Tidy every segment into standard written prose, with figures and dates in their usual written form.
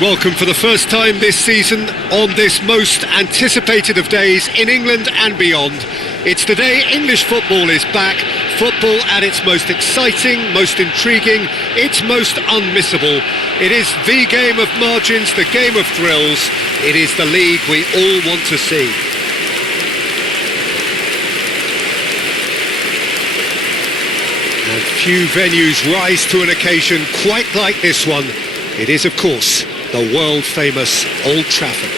And welcome for the first time this season on this most anticipated of days in England and beyond. It's the day English football is back, football at its most exciting, most intriguing, its most unmissable. It is the game of margins, the game of thrills. It is the league we all want to see. And few venues rise to an occasion quite like this one. It is, of course, the world-famous Old Trafford.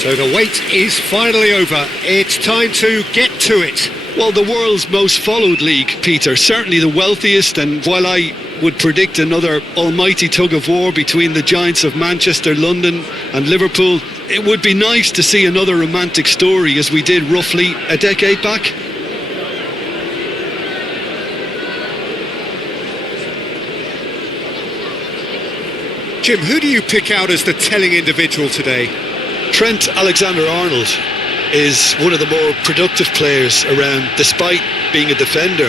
So the wait is finally over. It's time to get to it. Well, the world's most followed league, Peter, certainly the wealthiest, and while I would predict another almighty tug-of-war between the giants of Manchester, London and Liverpool, it would be nice to see another romantic story as we did roughly a decade back. Jim, who do you pick out as the telling individual today? Trent Alexander-Arnold is one of the more productive players around, despite being a defender.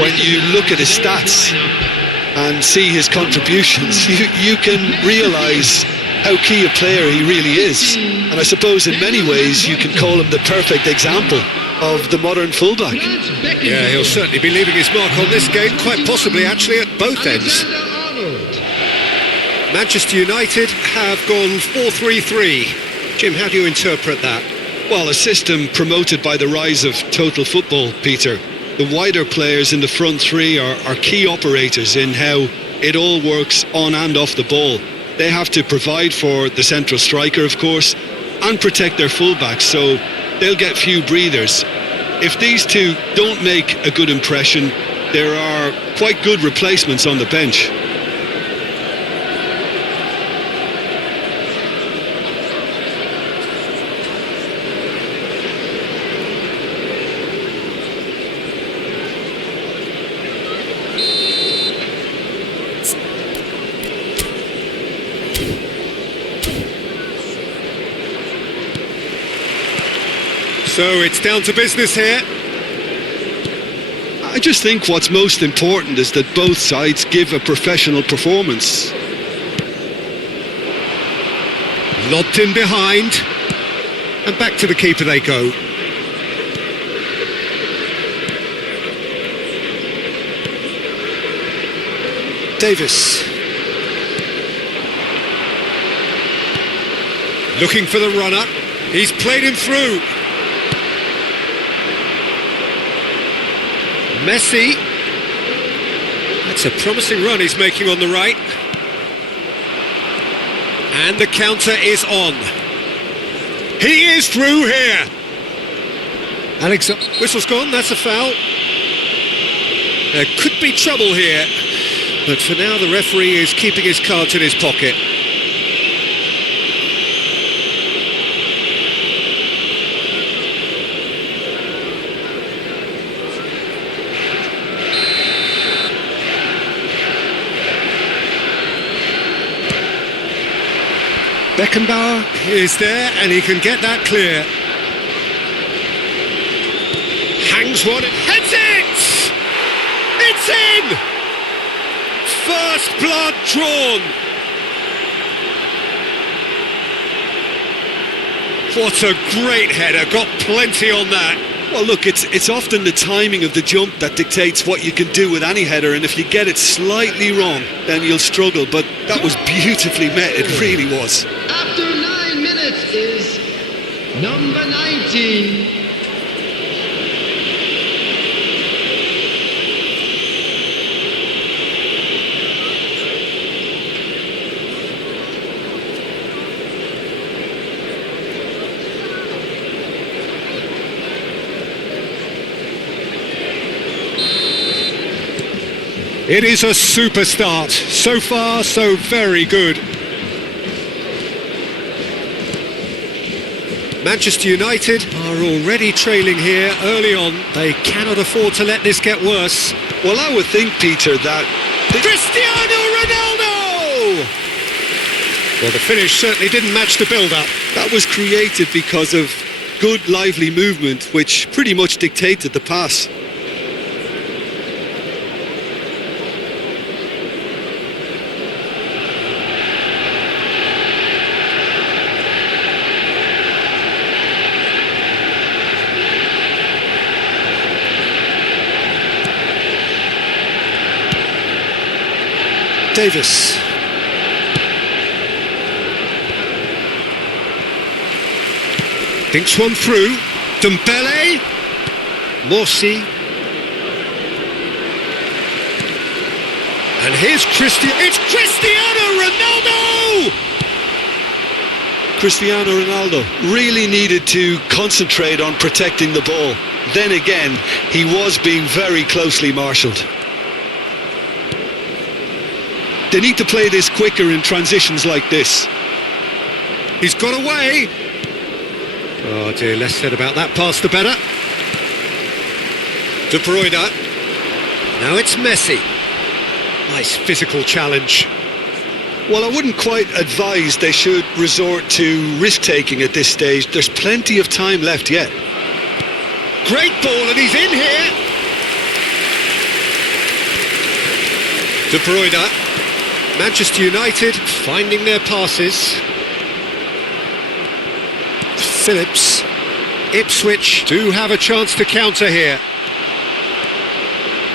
When you look at his stats and see his contributions, you can realise how key a player he really is. And I suppose in many ways you can call him the perfect example of the modern fullback. Yeah, he'll certainly be leaving his mark on this game, quite possibly actually at both ends. Manchester United have gone 4-3-3. Jim, how do you interpret that? Well, a system promoted by the rise of total football, Peter. The wider players in the front three are key operators in how it all works on and off the ball. They have to provide for the central striker, of course, and protect their fullbacks, so they'll get few breathers. If these two don't make a good impression, there are quite good replacements on the bench. So it's down to business here. I just think what's most important is that both sides give a professional performance. Lobbed in behind. And back to the keeper they go. Davis. Looking for the runner. He's played him through. Messi. That's a promising run he's making on the right. And the counter is on. He is through here. Whistle's gone, that's a foul. There could be trouble here. But for now, the referee is keeping his cards in his pocket. Beckenbauer is there and he can get that clear. Hangs one, heads it! It's in! First blood drawn. What a great header, got plenty on that. Well, look, it's often the timing of the jump that dictates what you can do with any header, and if you get it slightly wrong, then you'll struggle, but that was beautifully met, it really was. After 9 minutes is number 19. It is a super start. So far, so very good. Manchester United are already trailing here early on. They cannot afford to let this get worse. Well, I would think, Peter, that... Cristiano Ronaldo! Well, the finish certainly didn't match the build-up. That was created because of good, lively movement, which pretty much dictated the pass. Davis. Thinks one through. Dembele. Morsi. And here's It's Cristiano Ronaldo! Cristiano Ronaldo really needed to concentrate on protecting the ball. Then again, he was being very closely marshalled. They need to play this quicker in transitions like this. He's got away. Oh dear, less said about that pass the better. De Bruyne. Now it's Messi. Nice physical challenge. Well, I wouldn't quite advise they should resort to risk-taking at this stage. There's plenty of time left yet. Great ball, and he's in here. De Bruyne. Manchester United finding their passes. Phillips. Ipswich do have a chance to counter here.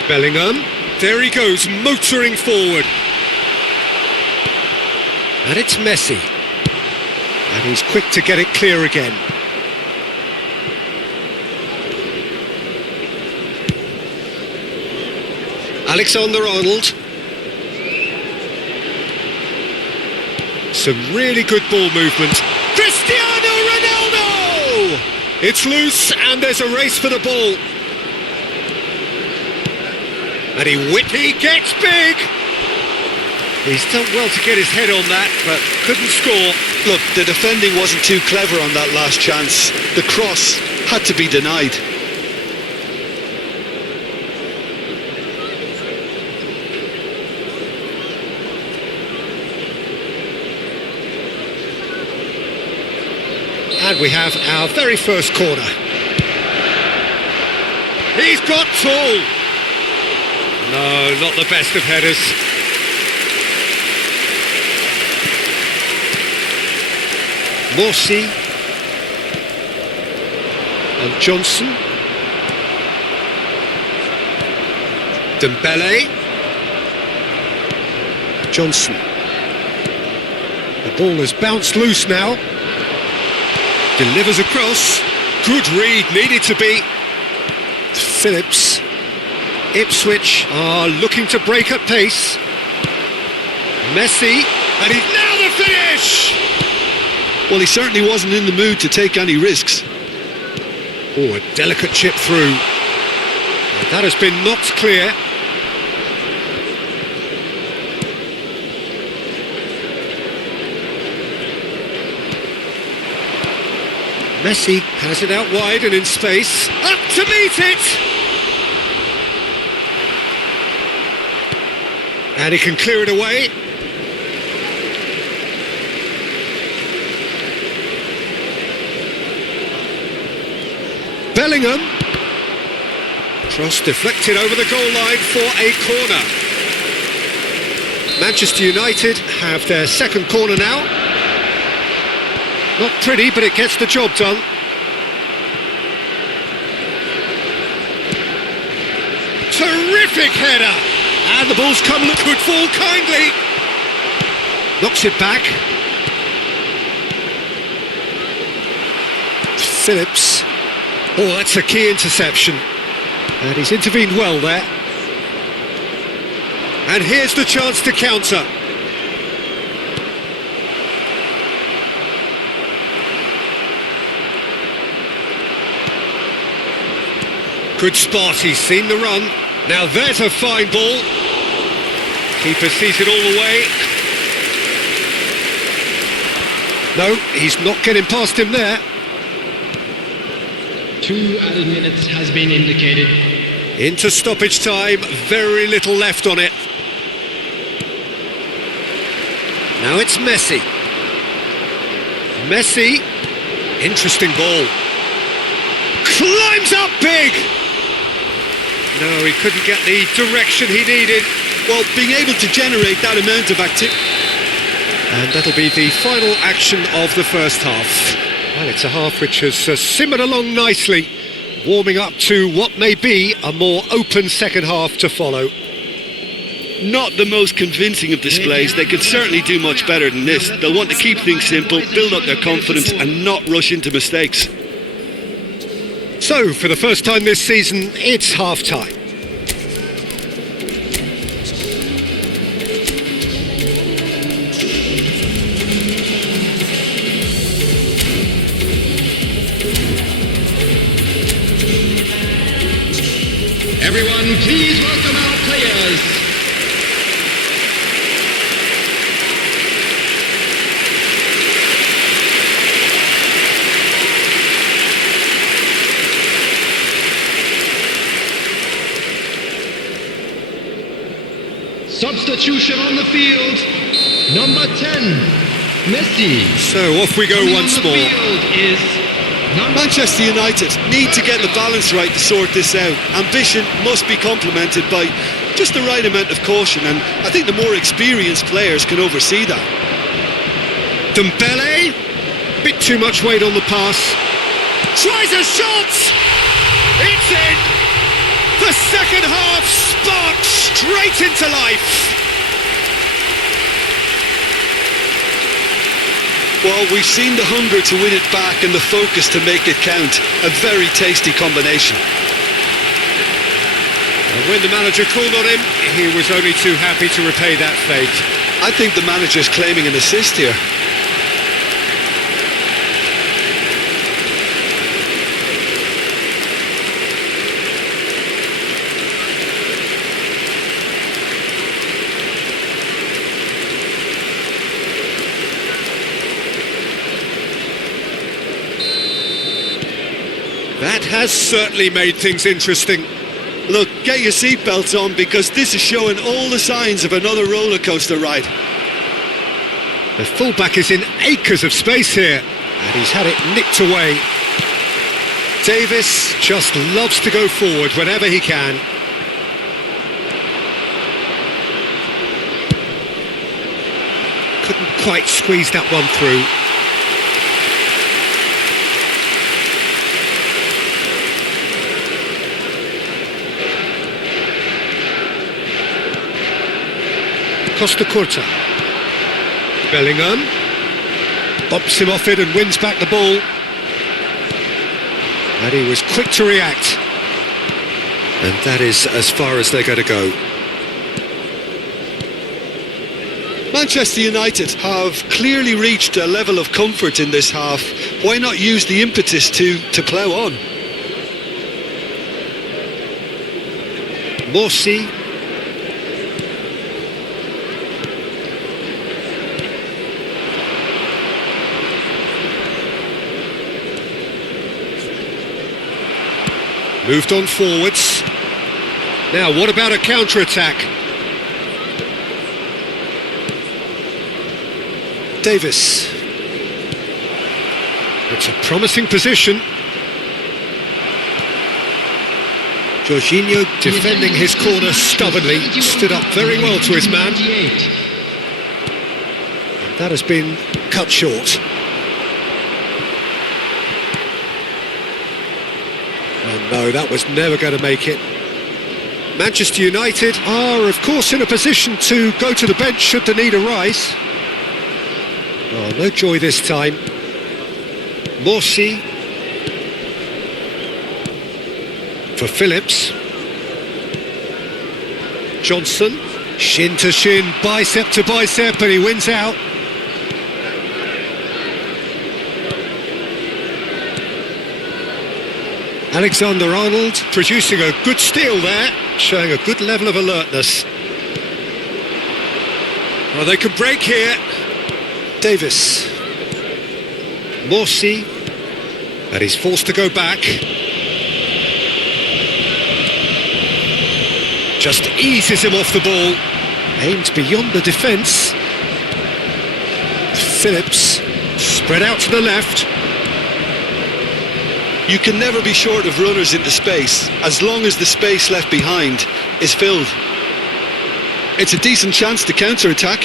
Bellingham. There he goes, motoring forward. And it's Messi. And he's quick to get it clear again. Alexander-Arnold. Some really good ball movement. Cristiano Ronaldo! It's loose and there's a race for the ball. And he gets big. He's done well to get his head on that, but couldn't score. Look, the defending wasn't too clever on that last chance. The cross had to be denied. And we have our very first corner. He's got tall. No, not the best of headers. Morsi. And Johnson. Dembele. Johnson. The ball has bounced loose now. Delivers across. Good read, needed to be. Phillips. Ipswich are looking to break at pace. Messi, and he's now the finish! Well, he certainly wasn't in the mood to take any risks. Oh, a delicate chip through. And that has been knocked clear. Messi has it out wide and in space. Up to meet it! And he can clear it away. Bellingham. Cross deflected over the goal line for a corner. Manchester United have their second corner now. Not pretty, but it gets the job done. Terrific header! And the ball's come, could fall kindly. Knocks it back. Phillips. Oh, that's a key interception. And he's intervened well there. And here's the chance to counter. Good spot, he's seen the run. Now there's a fine ball. Keeper sees it all the way. No, he's not getting past him there. 2 added minutes has been indicated. Into stoppage time, very little left on it. Now it's Messi. Messi, interesting ball. Climbs up big! No, he couldn't get the direction he needed. Well, being able to generate that amount of activity. And that'll be the final action of the first half. Well, it's a half which has simmered along nicely, warming up to what may be a more open second half to follow. Not the most convincing of displays. They could certainly do much better than this. They'll want to keep things simple, build up their confidence and not rush into mistakes. So, for the first time this season, it's half-time. Everyone, please welcome our players. Substitution on the field. Number 10, Messi. So, off we go Coming once on the more. field is number Manchester United need to get the balance right to sort this out. Ambition must be complemented by just the right amount of caution, and I think the more experienced players can oversee that. Dembele, bit too much weight on the pass. Tries a shot! It's in! The second half sparks straight into life. Well, we've seen the hunger to win it back and the focus to make it count. A very tasty combination. And when the manager called on him, he was only too happy to repay that fate. I think the manager's claiming an assist here. That has certainly made things interesting. Look, get your seatbelts on because this is showing all the signs of another roller coaster ride. The fullback is in acres of space here, and he's had it nicked away. Davis just loves to go forward whenever he can. Couldn't quite squeeze that one through. Costa Curta. Bellingham bumps him off it and wins back the ball. And he was quick to react. And that is as far as they're going to go. Manchester United have clearly reached a level of comfort in this half. Why not use the impetus to plough on? Morsi. Moved on forwards. Now, what about a counter-attack? Davis. It's a promising position. Jorginho defending his corner stubbornly, stood up very well to his man. That has been cut short. Oh no, that was never going to make it. Manchester United are, of course, in a position to go to the bench should the need arise. Oh, no joy this time. Morsi. For Phillips. Johnson. Shin to shin, bicep to bicep, and he wins out. Alexander-Arnold producing a good steal there, showing a good level of alertness. Well, they can break here. Davis. Morsi. And he's forced to go back. Just eases him off the ball. Aimed beyond the defence. Phillips. Spread out to the left. You can never be short of runners into space, as long as the space left behind is filled. It's a decent chance to counter-attack.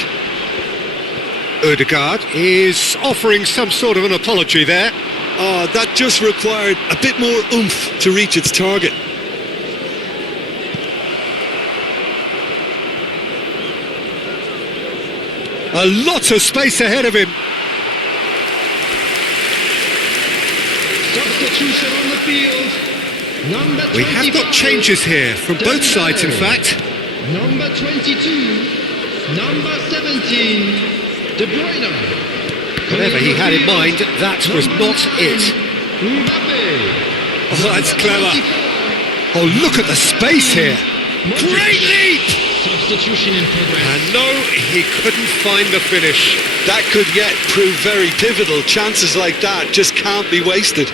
Ødegaard is offering some sort of an apology there. Oh, that just required a bit more oomph to reach its target. A lot of space ahead of him. Substitution on the field. Number 25. We have got changes here from both sides, in fact. Number 22. Number 17. De Bruyne. Whatever he had in mind, that was not it. Mbappe. Oh, that's clever. Oh, look at the space here. Great leap! Substitution in progress. And no, he couldn't find the finish. That could yet prove very pivotal. Chances like that just can't be wasted.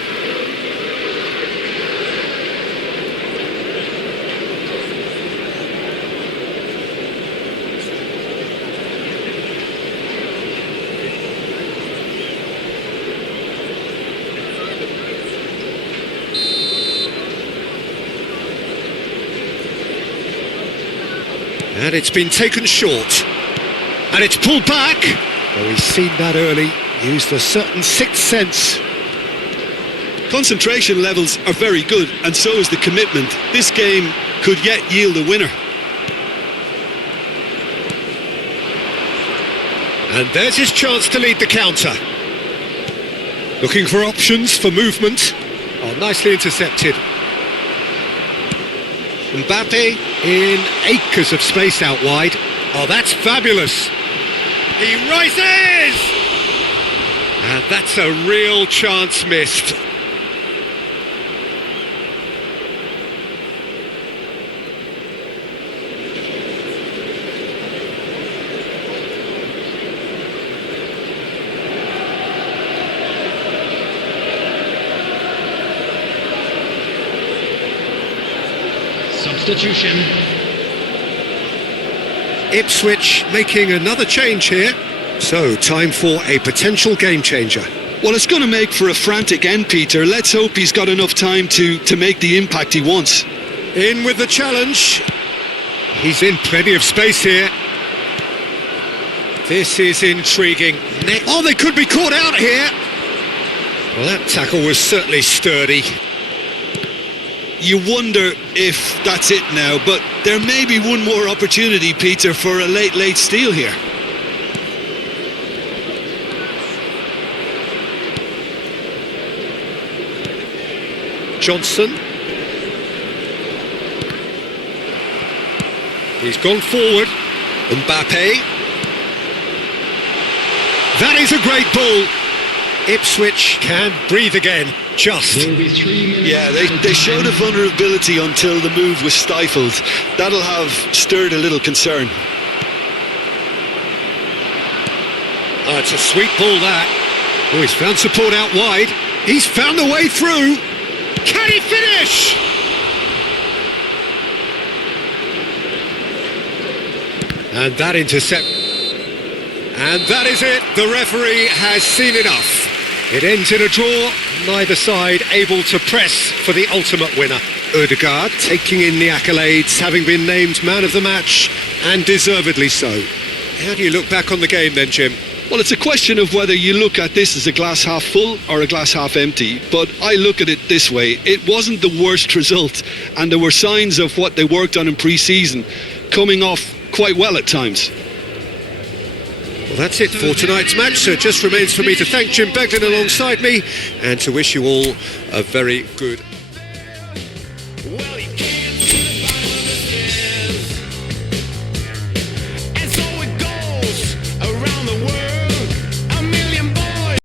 And it's been taken short. And it's pulled back. Oh, he's seen that early. Used a certain sixth sense. Concentration levels are very good, and so is the commitment. This game could yet yield a winner. And there's his chance to lead the counter. Looking for options for movement. Oh, nicely intercepted. Mbappe in acres of space out wide. Oh, that's fabulous. He rises! And that's a real chance missed. Substitution. Ipswich making another change here. So, time for a potential game changer. Well, it's going to make for a frantic end, Peter. Let's hope he's got enough time to make the impact he wants. In with the challenge. He's in plenty of space here. This is intriguing. Oh, they could be caught out here. Well, that tackle was certainly sturdy. You wonder if that's it now, but there may be one more opportunity, Peter, for a late steal here. Johnson. He's gone forward. Mbappe. That is a great ball. Ipswich can breathe again. Just. There will be 3 minutes. Yeah, they showed a vulnerability until the move was stifled. That'll have stirred a little concern. Oh, it's a sweet ball, that. Oh, he's found support out wide. He's found the way through. Can he finish? And that intercept. And that is it. The referee has seen enough. It ends in a draw, neither side able to press for the ultimate winner. Ødegaard taking in the accolades, having been named man of the match, and deservedly so. How do you look back on the game then, Jim? Well, it's a question of whether you look at this as a glass half full or a glass half empty, but I look at it this way. It wasn't the worst result, and there were signs of what they worked on in pre-season coming off quite well at times. Well, that's it for tonight's match, so it just remains for me to thank Jim Beglin alongside me and to wish you all a very good